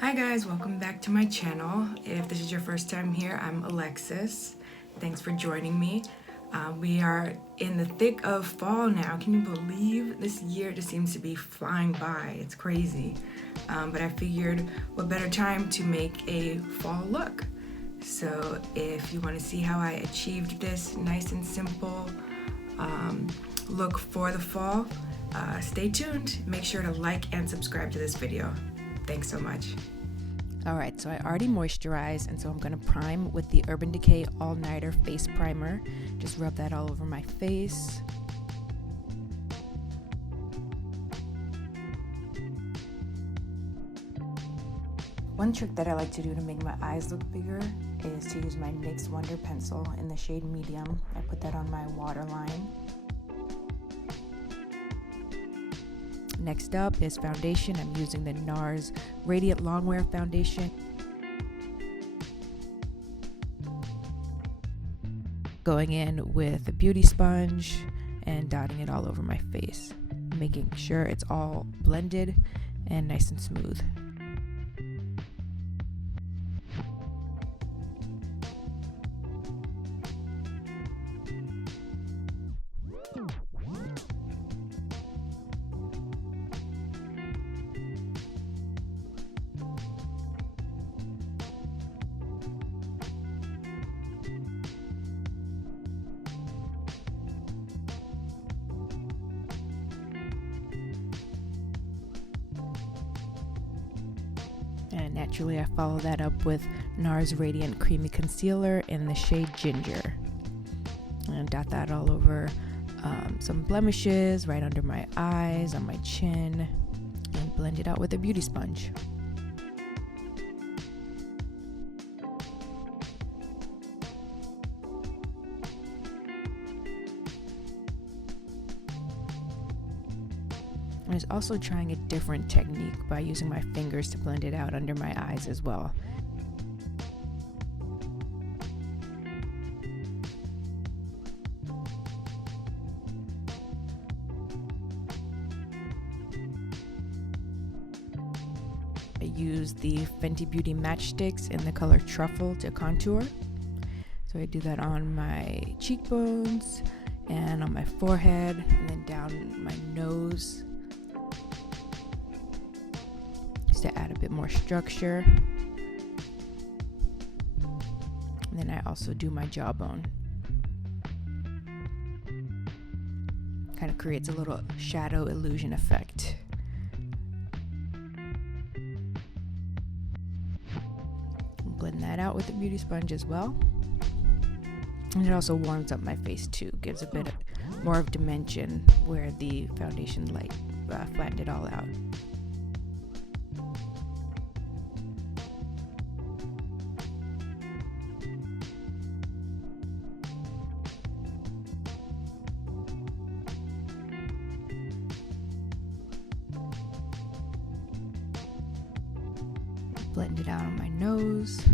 Hi guys, welcome back to my channel. If this is your first time here, I'm Alexis. Thanks for joining me. We are in the thick of fall now. Can you believe this year just seems to be flying by? It's crazy. But I figured what better time to make a fall look. So if you want to see how I achieved this nice and simple look for the fall, stay tuned. Make sure to like and subscribe to this video. Thanks so much. Alright, so I already moisturized, and so I'm going to prime with the Urban Decay All Nighter Face Primer. Just rub that all over my face. One trick that I like to do to make my eyes look bigger is to use my NYX Wonder Pencil in the shade Medium. I put that on my waterline. Next up is foundation. I'm using the NARS Radiant Longwear foundation. Going in with a beauty sponge and dotting it all over my face, making sure it's all blended and nice and smooth. And naturally I follow that up with NARS Radiant Creamy Concealer in the shade Ginger. And dot that all over some blemishes, right under my eyes, on my chin, and blend it out with a beauty sponge. I was also trying a different technique by using my fingers to blend it out under my eyes as well. I used the Fenty Beauty Matchstix in the color Truffle to contour. So I do that on my cheekbones and on my forehead and then down my nose, to add a bit more structure. And then I also do my jawbone. Kind of creates a little shadow illusion effect. Blend that out with the beauty sponge as well. And it also warms up my face too, gives a bit more of dimension where the foundation light flattened it all out. Blend it out on my nose.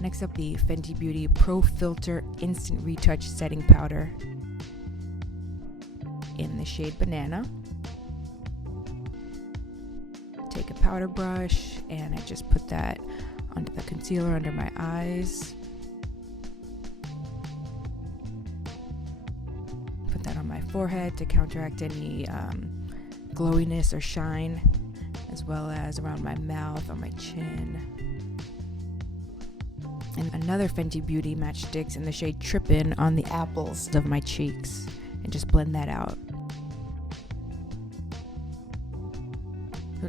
Next up, the Fenty Beauty Pro Filt'r Instant Retouch Setting Powder in the shade Banana. Take a powder brush and I just put that onto the concealer under my eyes. That on my forehead to counteract any glowiness or shine, as well as around my mouth, on my chin. And another Fenty Beauty Matchstix in the shade Trippin on the apples of my cheeks, and just blend that out.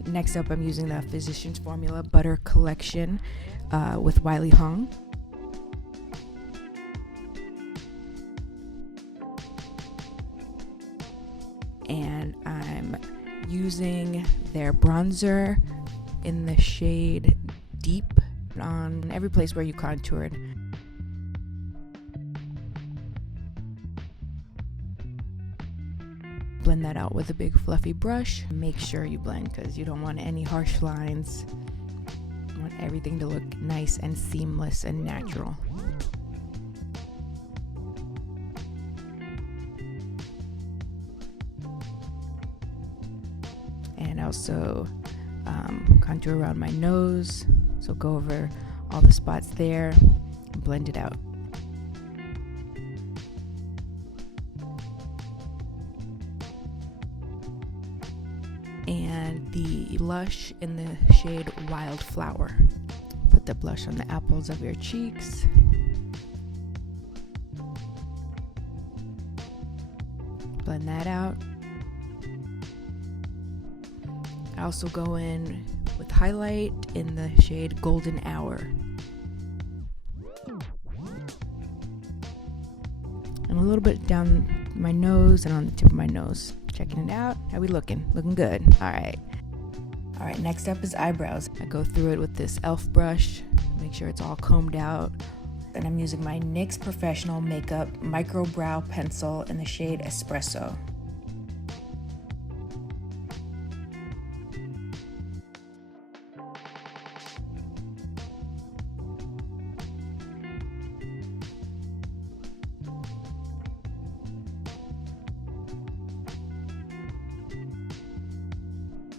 Next up, I'm using the Physicians Formula Butter Collection with Weylie Hoang. And I'm using their bronzer in the shade Deep on every place where you contoured. Blend that out with a big fluffy brush. Make sure you blend because you don't want any harsh lines. You want everything to look nice and seamless and natural. and also contour around my nose. So go over all the spots there and blend it out. And the blush in the shade Wildflower. Put the blush on the apples of your cheeks. Blend that out. I also go in with highlight in the shade Golden Hour. And a little bit down my nose and on the tip of my nose. Checking it out. How we looking? Looking good. All right, next up is eyebrows. I go through it with this e.l.f. brush. Make sure it's all combed out. And I'm using my NYX Professional Makeup Micro Brow Pencil in the shade Espresso.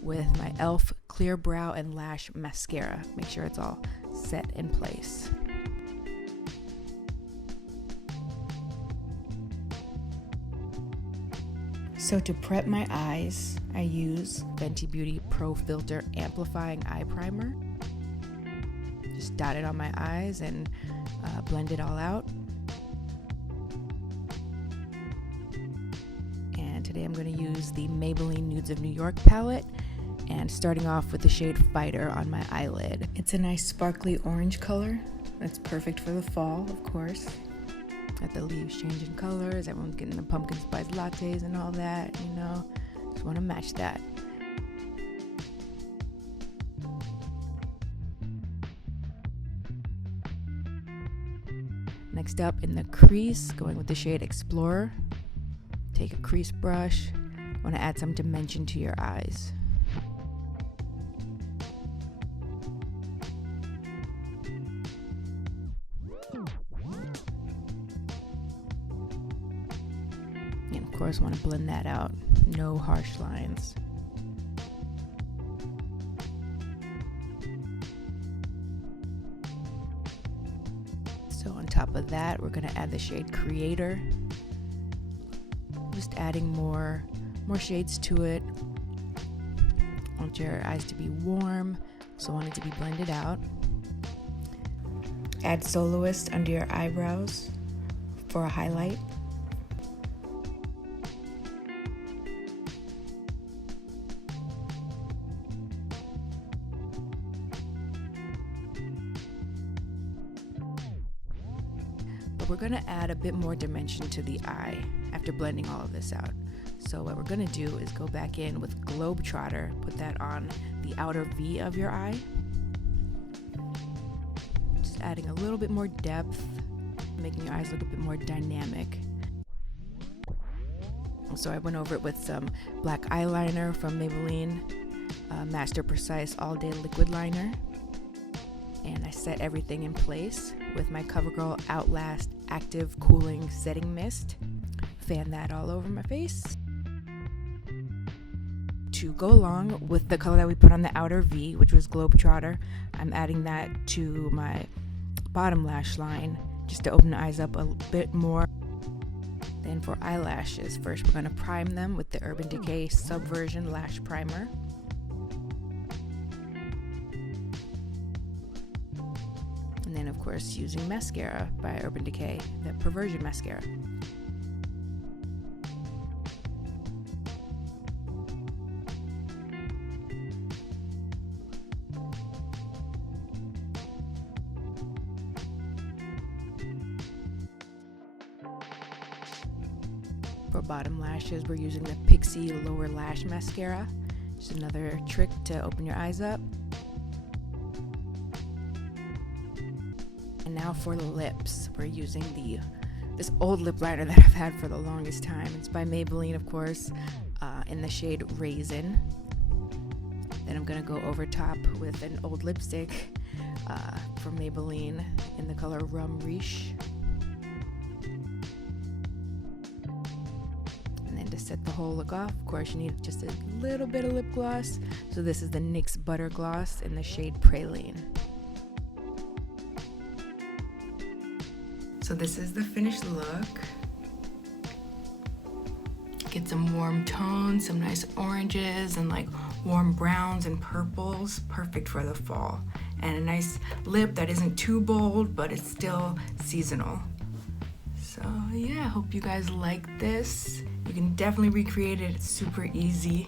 With my e.l.f. Clear Brow and Lash Mascara. Make sure it's all set in place. So to prep my eyes, I use Fenty Beauty Pro Filt'r Amplifying Eye Primer. Just dot it on my eyes and blend it all out. And today I'm going to use the Maybelline Nudes of New York palette. And starting off with the shade Fighter on my eyelid. It's a nice sparkly orange color. That's perfect for the fall, of course. Got the leaves changing colors. Everyone's getting the pumpkin spice lattes and all that, you know. Just want to match that. Next up in the crease, going with the shade Explorer. Take a crease brush. Want to add some dimension to your eyes. And of course, want to blend that out. No harsh lines. So on top of that, we're going to add the shade Creator. Just adding more shades to it. Want your eyes to be warm, so want it to be blended out. Add Soloist under your eyebrows for a highlight. But we're going to add a bit more dimension to the eye after blending all of this out. So what we're going to do is go back in with Globetrotter, put that on the outer V of your eye. Just adding a little bit more depth, making your eyes look a bit more dynamic. So I went over it with some black eyeliner from Maybelline, Master Precise All Day Liquid Liner. And I set everything in place with my COVERGIRL Outlast Active Cooling Setting Mist. Fan that all over my face. To go along with the color that we put on the outer V, which was Globetrotter, I'm adding that to my bottom lash line just to open the eyes up a bit more. Then for eyelashes, first we're going to prime them with the Urban Decay Subversion Lash Primer. And then of course using mascara by Urban Decay, the Perversion Mascara. For bottom lashes, we're using the Pixie Lower Lash Mascara. Just another trick to open your eyes up. And now for the lips, we're using this old lip liner that I've had for the longest time. It's by Maybelline, of course, in the shade Raisin. Then I'm gonna go over top with an old lipstick from Maybelline in the color Rum Riche. And then to to set the whole look off, of course, you need just a little bit of lip gloss. So this is the NYX Butter Gloss in the shade Praline. So this is the finished look. Get some warm tones, some nice oranges and like warm browns and purples, perfect for the fall. And a nice lip that isn't too bold, but it's still seasonal. So yeah, I hope you guys like this. You can definitely recreate it, it's super easy.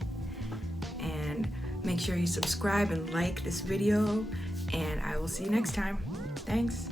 And make sure you subscribe and like this video, and I will see you next time. Thanks.